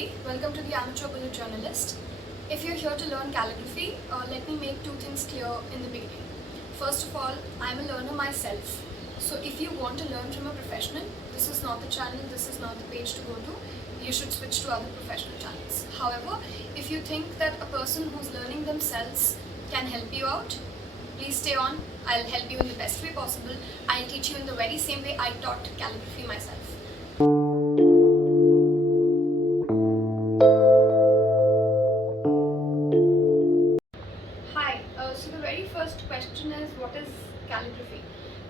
everybody, welcome to the Amateur Bullet Journalist. If you're here to learn calligraphy, let me make two things clear in the beginning. First of all, I'm a learner myself. So if you want to learn from a professional, this is not the channel, this is not the page to go to. You should switch to other professional channels. However, if you think that a person who's learning themselves can help you out, please stay on. I'll help you in the best way possible. I'll teach you in the very same way I taught calligraphy myself. Hi, so the very first question is, what is calligraphy?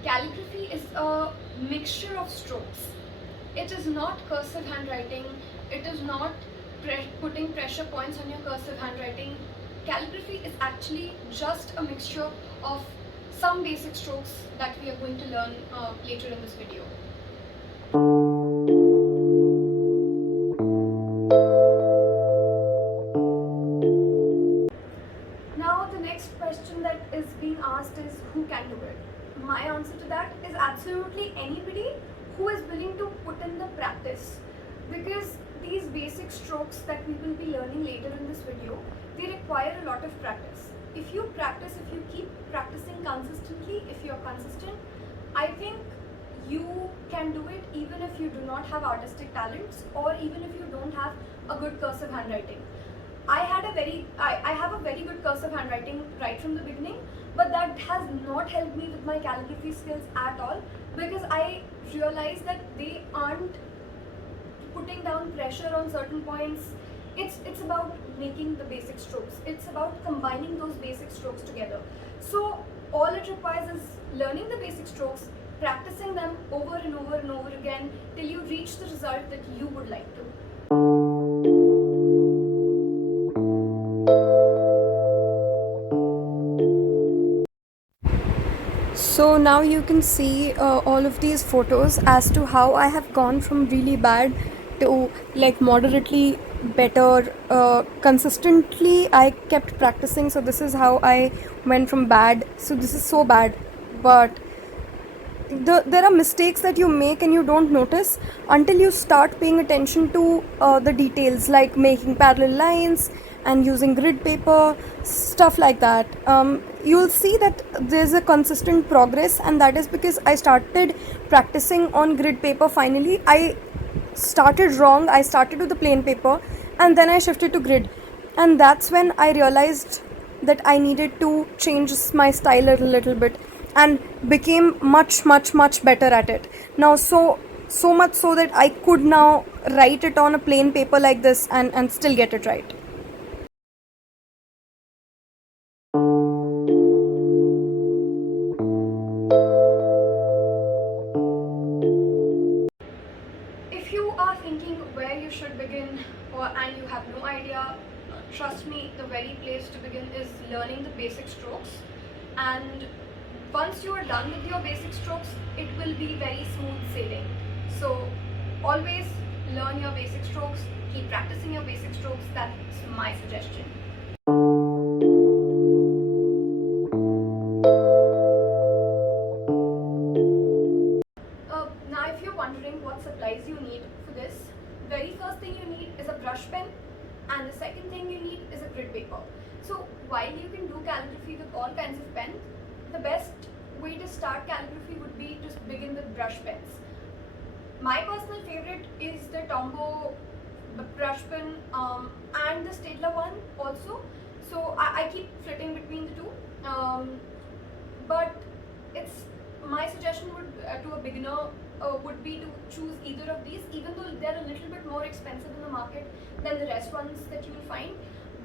Calligraphy is a mixture of strokes. It is not cursive handwriting, it is not putting pressure points on your cursive handwriting. Calligraphy is actually just a mixture of some basic strokes that we are going to learn later in this video. Now the next question that is being asked is, who can do it? My answer to that is absolutely anybody who is willing to put in the practice, because these basic strokes that we will be learning later in this video, they require a lot of practice. If you practice, if you keep practicing consistently, if you're consistent, I think you can do it even if you do not have artistic talents, or even if you don't have a good cursive handwriting. I have a very good cursive handwriting right from the beginning, but that has not helped me with my calligraphy skills at all, because I realized that they aren't putting down pressure on certain points. It's about making the basic strokes. It's about combining those basic strokes together. So all it requires is learning the basic strokes, practicing them over and over and over again till you reach the result that you would like to. So now you can see all of these photos as to how I have gone from really bad to like moderately better. Consistently I kept practicing, so this is how I went from bad. So this is so bad, but there are mistakes that you make and you don't notice until you start paying attention to the details, like making parallel lines and using grid paper, stuff like that. You'll see that there's a consistent progress, and that is because I started practicing on grid paper. Finally, I started wrong. I started with the plain paper and then I shifted to grid, and that's when I realized that I needed to change my style a little bit and became much better at it now. So much so that I could now write it on a plain paper like this and still get it right. If you are thinking where you should begin, and you have no idea, trust me, the very place to begin is learning the basic strokes. And once you are done with your basic strokes, it will be very smooth sailing. So always learn your basic strokes, keep practicing your basic strokes. That's my suggestion. Now if you're wondering what supplies you need for this, very first thing you need is a brush pen, and the second thing you need is a grid paper. So while you can do calligraphy with all kinds of pens, the best way to start calligraphy would be to begin with brush pens. My personal favorite is the Tombow brush pen and the Staedtler one also. So I keep flitting between the two. But it's my suggestion would to a beginner would be to choose either of these, even though they're a little bit more expensive in the market than the rest ones that you will find.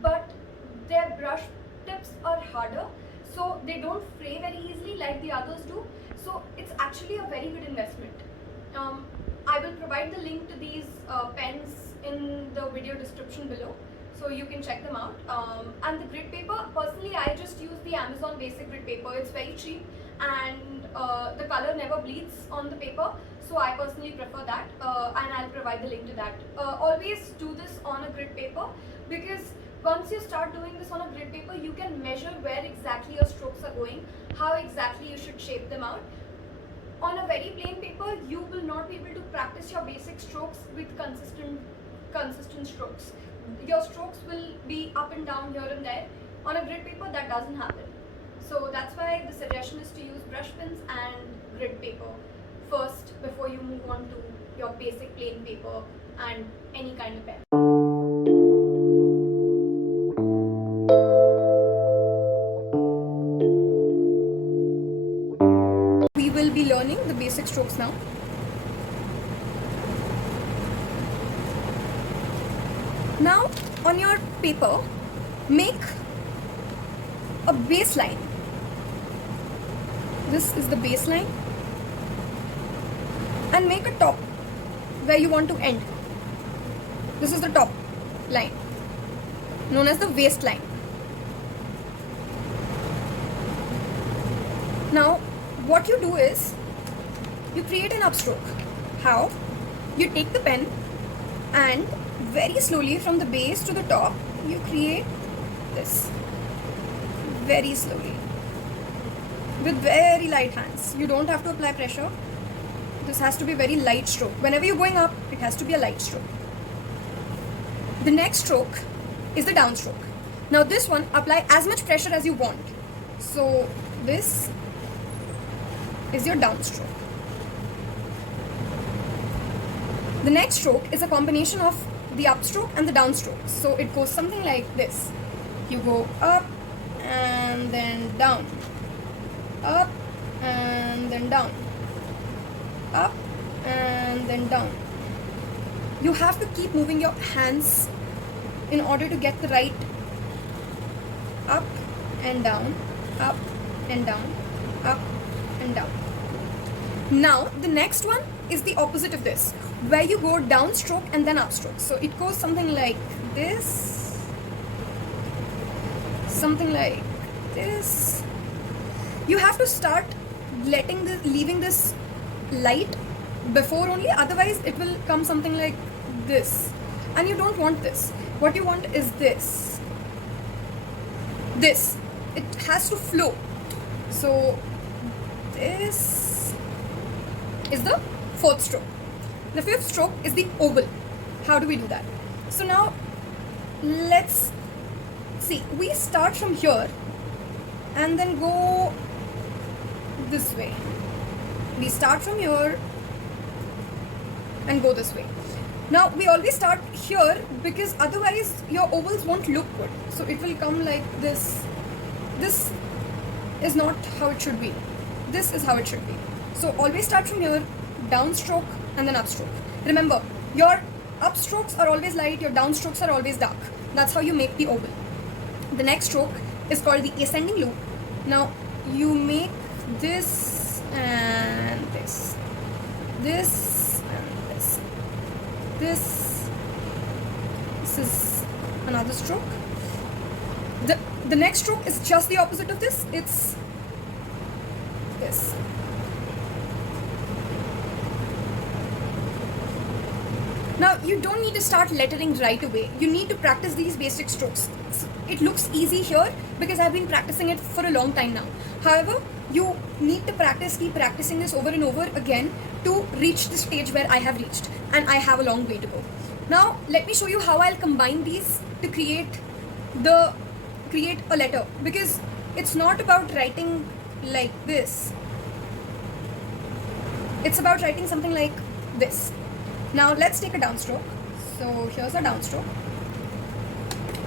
But their brush tips are harder, so they don't fray very easily like the others do. So it's actually a very good investment. I will provide the link to these pens in the video description below, so you can check them out. And the grid paper, personally I just use the Amazon basic grid paper. It's very cheap and the color never bleeds on the paper, so I personally prefer that, and I'll provide the link to that. Always do this on a grid paper, because once you start doing this on a grid paper, you can measure where exactly your strokes are going, how exactly you should shape them out. On a very plain paper, you will not be able to practice your basic strokes with consistent strokes. Your strokes will be up and down here and there. On a grid paper, that doesn't happen. So that's why the suggestion is to use brush pens and grid paper first before you move on to your basic plain paper and any kind of pen. We will be learning the basic strokes now. Now on your paper, make a baseline. This is the baseline, and make a top where you want to end. This is the top line, known as the waistline. Now what you do is you create an upstroke. How? You take the pen and very slowly from the base to the top you create this, very slowly, with very light hands. You don't have to apply pressure. This has to be very light stroke. Whenever you're going up, it has to be a light stroke. The next stroke is the downstroke. Now this one, apply as much pressure as you want. So this is your downstroke. The next stroke is a combination of the upstroke and the downstroke. So it goes something like this. You go up and then down, up and then down, up and then down. You have to keep moving your hands in order to get the right up and down, up and down, up and down. Now the next one is the opposite of this, where you go downstroke and then upstroke. So it goes something like this, something like this. You have to start leaving this light before only, otherwise it will come something like this, and you don't want this. What you want is this. It has to flow. So this is the fourth stroke. The fifth stroke is the oval. How do we do that? So now let's see. We start from here and then go this way. We start from here and go this way. Now we always start here because otherwise your ovals won't look good. So it will come like this. This is not how it should be. This is how it should be. So always start from here, downstroke and then upstroke. Remember, your upstrokes are always light, your downstrokes are always dark. That's how you make the oval. The next stroke is called the ascending loop. Now you make this and this, this and this, this. This is another stroke. The next stroke is just the opposite of this. It's this. Now you don't need to start lettering right away. You need to practice these basic strokes. It looks easy here because I've been practicing it for a long time now. However, you need to keep practicing this over and over again to reach the stage where I have reached, and I have a long way to go. Now let me show you how I'll combine these to create a letter, because it's not about writing like this. It's about writing something like this. Now let's take a downstroke. So here's a downstroke.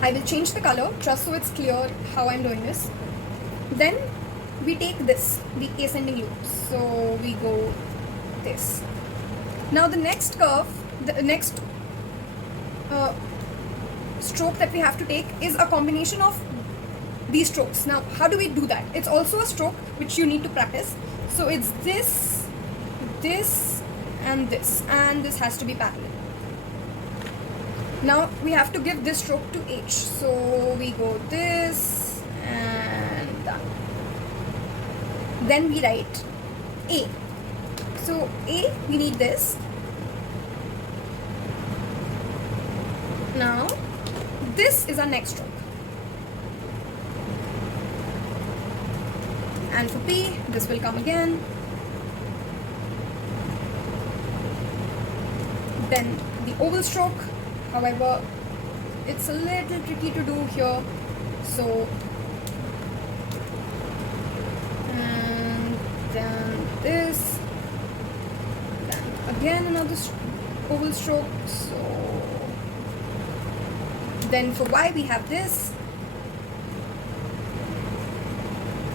I will change the color just so it's clear how I'm doing this. Then we take this, the ascending loop. So we go this. Now the next curve, the next stroke that we have to take is a combination of these strokes. Now how do we do that? It's also a stroke which you need to practice. So it's this, this and this has to be parallel. Now we have to give this stroke to H. So we go this and that. Then we write A. So A, we need this. Now this is our next stroke. And for P, this will come again. Then the oval stroke, However, it's a little tricky to do here. So, and then this, then again another oval stroke. So, then for Y we have this,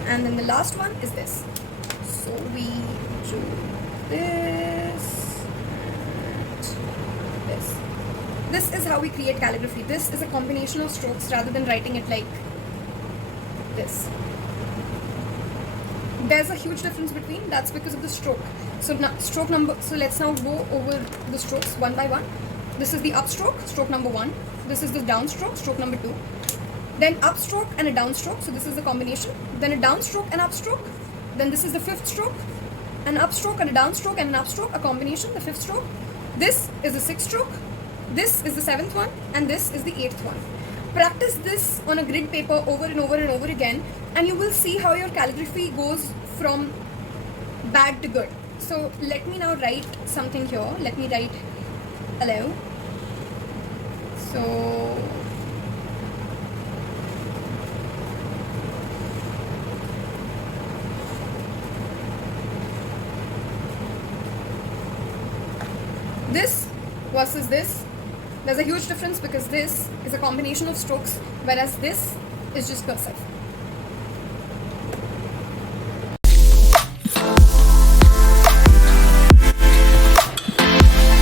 and then the last one is this. So we do this and this. This is how we create calligraphy. This is a combination of strokes rather than writing it like this. There's a huge difference between, that's because of the stroke. So now stroke number, so let's now go over the strokes one by one. This is the upstroke, stroke number 1. This is the downstroke, stroke number 2. Then upstroke and a downstroke, so this is the combination. Then a downstroke and upstroke. Then this is the 5th stroke, an upstroke and a downstroke and an upstroke, a combination, the 5th stroke. This is the 6th stroke, this is the 7th one, and this is the 8th one. Practice this on a grid paper over and over and over again, and you will see how your calligraphy goes from bad to good. So let me now write something here. Let me write hello. So this versus this, there's a huge difference because this is a combination of strokes, whereas this is just cursive.